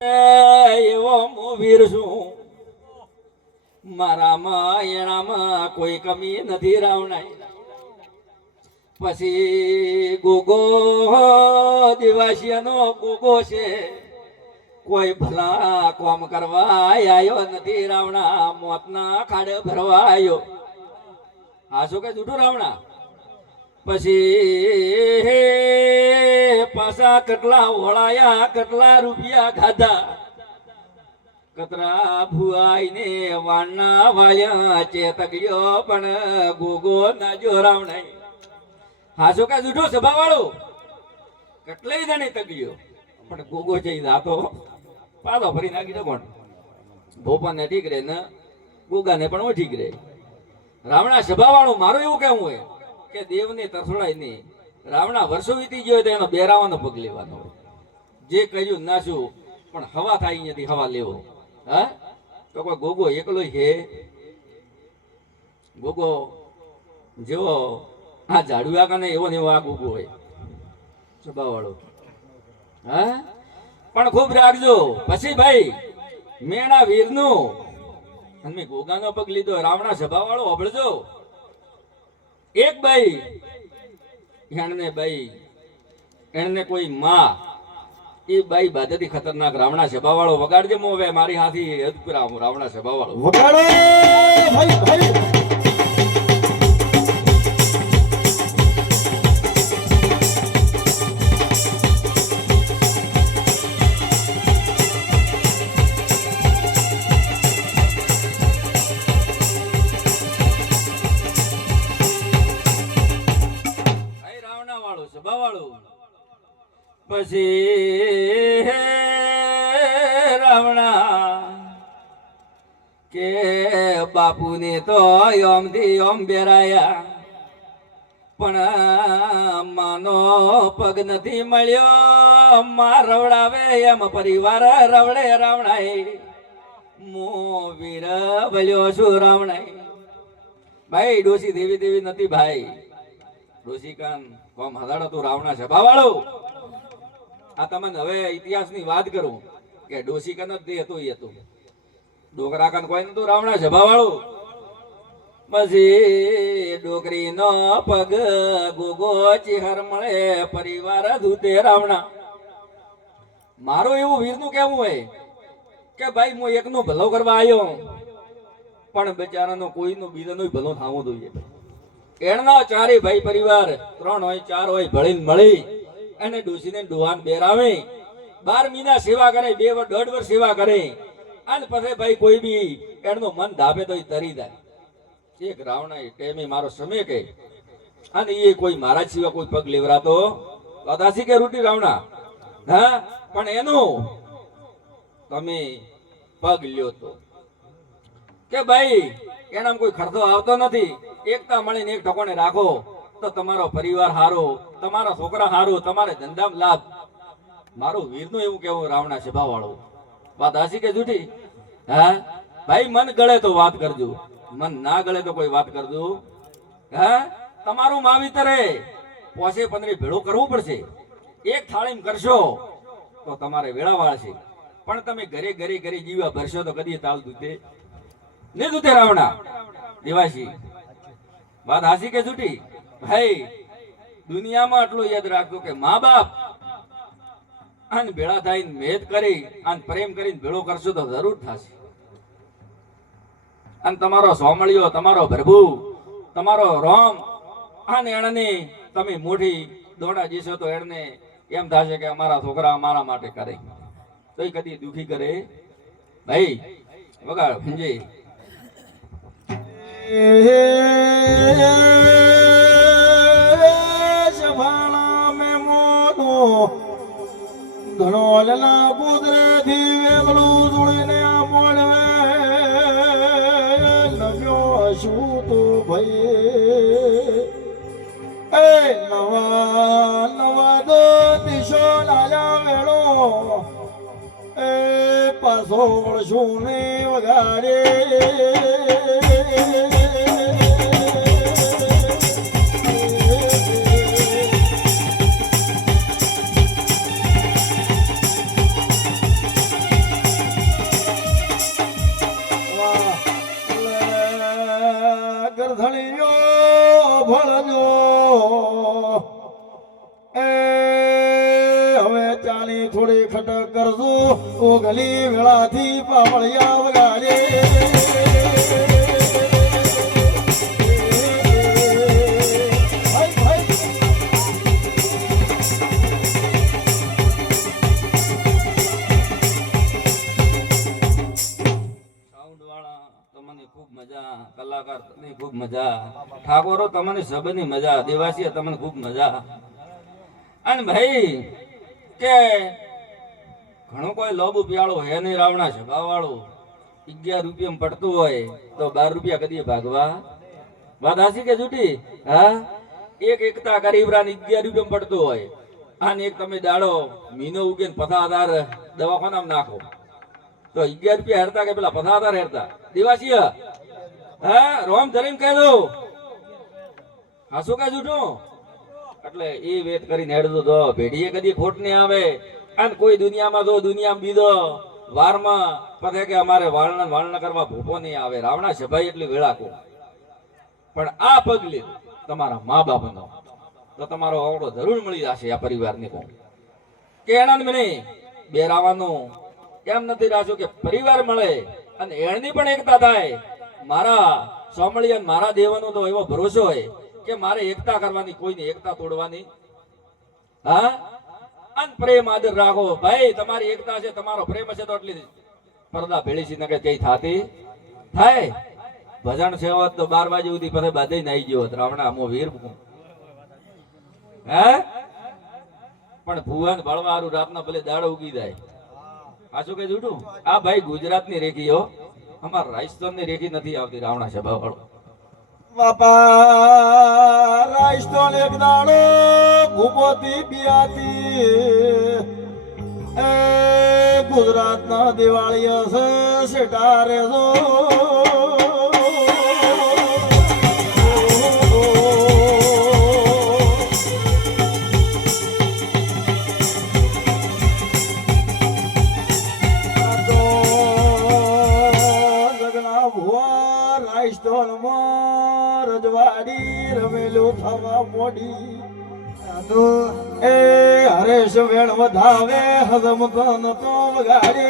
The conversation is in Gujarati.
એવો હું વીર છું, મારામાં એનામાં કોઈ કમી નથી રાવણાઈ. પછી ગોગો દિવાસીનો ગોગો છે, કોઈ ભલા કોમ કરવા આવ્યો નથી રાવણા, મોતના ખાડે ભરવા આવ્યો. આ શું કે જૂઠું રાવણા? પછી પાછા કેટલા વળાયા, કેટલા રૂપિયા ખાધા, કતરા ભુઆઈને વાણના વાળ્યા ચેતગ્યો, પણ ગોગો ના જો રાવણાઈ. હાસો કા જૂઠો સભા વાળો કેટલાય જાણે તગ્યો, પણ ગોગો જઈ જાતો પાછો ફરી નાખી દે. કોણ ભોપાને ઠીક રે ને ગોગાને પણ ઠીક રે. રાવણા સભા વાળું મારું એવું કેવું હોય કે દેવને તરસોડાય નહીં. રાવણા વર્ષો વીતી ગયો તો એનો બેરાવાનો પગ લેવાનો, જે કહ્યું નાશું પણ હવા થાય નથી, હવા લેવો. હા તો કોઈ ગોગો એકલો છે? ગોગો જેવો આ ઝાડુઆ કાને એવો ને એવો આ ગોગો હોય સભા વાળો. હા પણ ખૂબ રાખજો. પછી ભાઈ મેણા વીરનું અને મેં ગોગાનો પગ લીધો. રાવણા સભા વાળો અભળજો. એક ભાઈ એણને કોઈ માં, એ બાઈ બાદથી ખતરનાક. રાવણા સભા વાળો વગાડજે. મો હવે મારી હાથી અદપુરા રાવણા સભા વાળો વગાડો ભાઈ ભાઈ. પછી રાવણા કે બાપુને તો યોમથી યોમ બેરાયા, પણ માનો પગ નથી મળ્યો. માં રવડાવે એમ પરિવાર રવડે રાવણાએ. મો વીર ભલ્યો છું રાવણાએ. ભાઈ ડોસી દેવી દેવી નથી ભાઈ. ડોસી કાન કોમ હદાડો તું રાવણા સભા વાળો. આ તમને હવે ઇતિહાસની વાત કરું કે ડોસી કન જ હતું, એ હતું ડોકરા કન કોઈ નતું, રાવણા સભા વાળું. પછી ડોકરીનો પગ ગોગો ચિહર મળે, પરિવાર ધૂતે રાવણા. મારું એવું વીરનું કેવું હોય કે ભાઈ હું એકનો ભલો કરવા આવ્યો, પણ બિચારાનો કોઈનો બીજાનો ભલો થવો જોઈએ. એના ચારે ભાઈ પરિવાર 3 હોય 4 હોય ભળીને મળી અને ડોસીને ડોહાન બેરાવે. 12 મહિના સેવા કરે, 2-1.5 વર્ષ સેવા કરે, અને પછી ભાઈ કોઈ બી એનું મન ધાબે તો તરી જાય. એક રાવણા ટેમે મારો સમય કે, અને એ કોઈ મારા સિવાય કોઈ પગ લેવરાતો દાસી કે રૂટી રાવણા. હા પણ એનું તમે પગ લ્યો તો કે ભાઈ એનામાં કોઈ ખર્ચો આવતો નથી. એકતા મળીને એક ઠકોને રાખો તો તમારો પરિવાર હારો, તમારા છોકરા હારો, તમારે ધંધામાં લાભ. મારું વીરનું એવું કેવું રાવણા સભા વાળો. વાત હાસી કે જૂઠી? હા ભાઈ મન ગળે તો વાત કરજો, મન ના ગળે તો કોઈ વાત કરજો. હા તમારું માવિતરે પોસે 15 ભેળું કરવું પડશે. એક થાળીમાં કરશો તો તમારે વેળા વાળશે, પણ તમે ઘરે ઘરે ઘરે જીવા ભરશો તો કદી તાળ દૂધે નહીં દૂધે. રાવણા દેવાસી વાત હાસી કે જૂઠી? ભાઈ દુનિયામાં આટલું યાદ રાખજો કે મા બાપ આને ભેળા થઈને મેદ કરી અને પ્રેમ કરીને ભેળો કરશો તો જરૂર થશે. અને તમારો સોમળિયો, તમારો પ્રભુ, તમારો રોમ અને એણે તમે મોઢી દોડા જશો તો એને એમ થશે કે અમારા છોકરા અમારા માટે કરે, તો એ કદી દુખી કરે ભાઈ. વગાડ ભંજી ઘણો લલા પુત્ર થી વેગળું જોડીને બોલે નવ્યો શું તો ભાઈ. એ નવા નવા દો દિશો લાયા વેળો, એ પાછો વળશું ને વગાડે. કરજો ઓ ગલી વેળાથી પાવળિયા વગાડે ભાઈ ભાઈ સાઉન્ડ વાળા તમને ખૂબ મજા, કલાકાર તમને ખૂબ મજા, ઠાકોરો તમને સબની મજા, દેવાસીએ તમને ખૂબ મજા. અને ભાઈ કે ઘણો કોઈ લોબુ પિયાળો હે નહીં રાવણા સભા વાળો 11 રૂપિયામાં પડતું હોય તો 12 રૂપિયા કદી ભાગવા વાત હાસી કે જૂઠી? હા, એક એકતા ગરીબરાને 11 રૂપિયામાં પડતું હોય અને એક તમે દાડો મીનો ઉગે ને 50,000 દવાખાનામાં નાખો તો 11 રૂપિયા હેરતા કે પેલા 50,000 હેરતા દિવાસીય? હા, રોમ ધરીને કહી દો હાસું કે જૂઠું? એટલે એ વેત કરીને હેડતું તો ભેડીએ કદી ખોટ નહીં આવે. અને કોઈ દુનિયામાં તો દુનિયામાં બીજો વારમાં પતે કે અમારે વાળના કરવા ભૂપો નહીં આવે. રાવણા સભાઈ એટલી વેળાકો. પણ આ પગલે તમારા મા બાપનો તો તમારો આવડો જરૂર મળી જશે. આ પરિવારને કહું કે એના મને બેરાવાનું એમ નથી રાખ્યું કે પરિવાર મળે અને એની પણ એકતા થાય. મારા સોમળી અને મારા દેવાનો તો એવો ભરોસો હોય કે મારે એકતા કરવાની, કોઈની એકતા તોડવાની. હા, અન પ્રેમ આદર રાખો ભાઈ. તમારી એકતા છે, તમારો પ્રેમ છે તો એટલી પડદા ભેળી છે કે કઈ થાતી થાય. ભજન છે હોત તો 12 વાગે સુધી પછી બધે નાઈ ગયો હોત રાવણા મો વીર. હે પણ ભુવન બળવારું રાતના ભલે દાડો ઉગી જાય. આ શું કે જૂઠું? આ ભાઈ ગુજરાતની રેખી હો, અમારા રાજસ્થાનની રેખી નથી આવતી રાવણા સભા વાળો. બાપા રાજસ્થાન એક દાડો ભૂપોથી બિયાતી એ ગુજરાતના દિવાળી હશે સેટારે જો રાજસ્થાનમાં રજવાડી રમેલું થવા મોડી એ હરેશ વેણ વધાવે હદમ તો વગાડે